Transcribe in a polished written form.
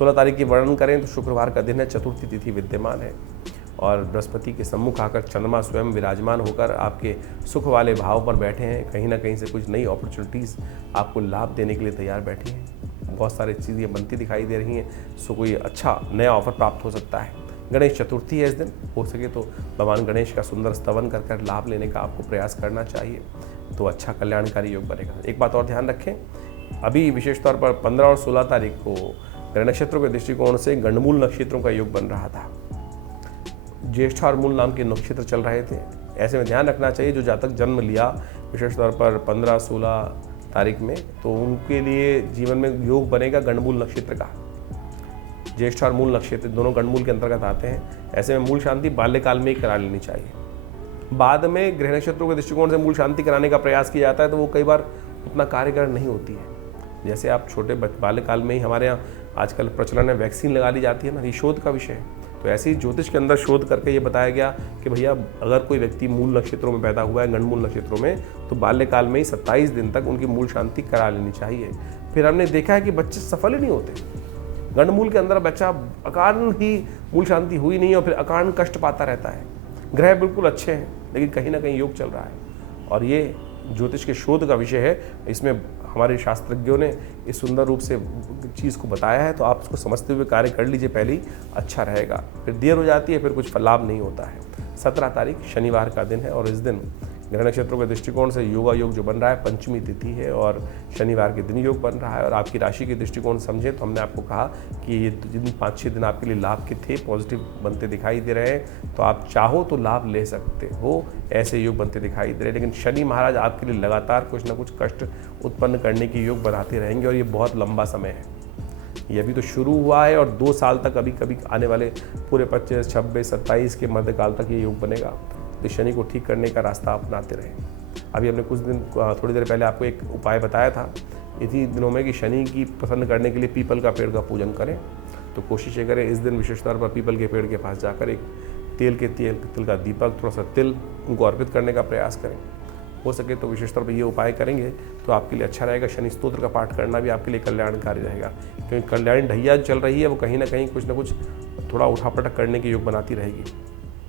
16 तारीख की वर्णन करें तो शुक्रवार का दिन है, चतुर्थी तिथि विद्यमान है और बृहस्पति के सम्मुख आकर चंद्रमा स्वयं विराजमान होकर आपके सुख वाले भाव पर बैठे हैं। कहीं ना कहीं से कुछ नई अपॉर्चुनिटीज़ आपको लाभ देने के लिए तैयार बैठी हैं। बहुत सारी चीज़ें बनती दिखाई दे रही हैं, सो कोई अच्छा नया ऑफर प्राप्त हो सकता है। गणेश चतुर्थी है इस दिन, हो सके तो भगवान गणेश का सुंदर स्तवन कर लाभ लेने का आपको प्रयास करना चाहिए, तो अच्छा कल्याणकारी योग बनेगा। एक बात और ध्यान रखें, अभी विशेष तौर पर 15 और 16 तारीख को ग्रह नक्षत्रों के दृष्टिकोण से गंडमूल नक्षत्रों का योग बन रहा था। ज्येष्ठ और मूल नाम के नक्षत्र चल रहे थे। ऐसे में ध्यान रखना चाहिए जो जातक जन्म लिया विशेष तौर पर 15-16 तारीख में, तो उनके लिए जीवन में योग बनेगा गंडमूल नक्षत्र का। ज्येष्ठ और मूल नक्षत्र दोनों गंडमूल के अंतर्गत आते हैं। ऐसे में मूल शांति बाल्यकाल में ही करा लेनी चाहिए। बाद में गृह नक्षत्रों के दृष्टिकोण से मूल शांति कराने का प्रयास किया जाता है तो वो कई बार उतना कारगर नहीं होती है। जैसे आप छोटे बाल्यकाल में ही, हमारे यहाँ आजकल प्रचलन है वैक्सीन लगा ली जाती है ना, ये शोध का विषय है। तो ऐसे ही ज्योतिष के अंदर शोध करके ये बताया गया कि भैया अगर कोई व्यक्ति मूल नक्षत्रों में पैदा हुआ है, गंडमूल नक्षत्रों में, तो बाल्यकाल में ही 27 दिन तक उनकी मूल शांति करा लेनी चाहिए। फिर हमने देखा है कि बच्चे सफल ही नहीं होते। गंडमूल के अंदर बच्चा अकारण ही मूल शांति हुई नहीं और फिर अकारण कष्ट पाता रहता है। ग्रह बिल्कुल अच्छे हैं लेकिन कहीं ना कहीं योग चल रहा है और ये ज्योतिष के शोध का विषय है। इसमें हमारे शास्त्रज्ञों ने इस सुंदर रूप से चीज़ को बताया है, तो आप उसको समझते हुए कार्य कर लीजिए पहले ही, अच्छा रहेगा। फिर देर हो जाती है, फिर कुछ लाभ नहीं होता है। 17 तारीख शनिवार का दिन है और इस दिन ग्रह नक्षत्रों के दृष्टिकोण से योगा योग जो बन रहा है, पंचमी तिथि है और शनिवार के दिन योग बन रहा है। और आपकी राशि के दृष्टिकोण समझें तो हमने आपको कहा कि ये जिन 5-6 दिन आपके लिए लाभ के थे, पॉजिटिव बनते दिखाई दे रहे हैं, तो आप चाहो तो लाभ ले सकते हो, ऐसे योग बनते दिखाई दे रहे हैं। लेकिन शनि महाराज आपके लिए लगातार कुछ ना कुछ कष्ट उत्पन्न करने के योग बनाते रहेंगे और ये बहुत लंबा समय है। ये अभी तो शुरू हुआ है और 2 साल तक अभी कभी आने वाले पूरे 25, 26, 27 के मध्यकाल तक ये योग बनेगा। तो शनि को ठीक करने का रास्ता अपनाते रहें। अभी हमने कुछ दिन थोड़ी देर पहले आपको एक उपाय बताया था इसी दिनों में कि शनि की प्रसन्न करने के लिए पीपल का पेड़ का पूजन करें। तो कोशिश ये करें इस दिन विशेष तौर पर पीपल के पेड़ के पास जाकर एक तिल का दीपक, थोड़ा सा तिल उनको अर्पित करने का प्रयास करें। हो सके तो विशेष तौर पर ये उपाय करेंगे तो आपके लिए अच्छा रहेगा। शनि स्तोत्र का पाठ करना भी आपके लिए कल्याणकारी रहेगा, क्योंकि कल्याण ढैया चल रही है, वो कहीं ना कहीं कुछ ना कुछ थोड़ा उठापटक करने के योग बनाती रहेगी।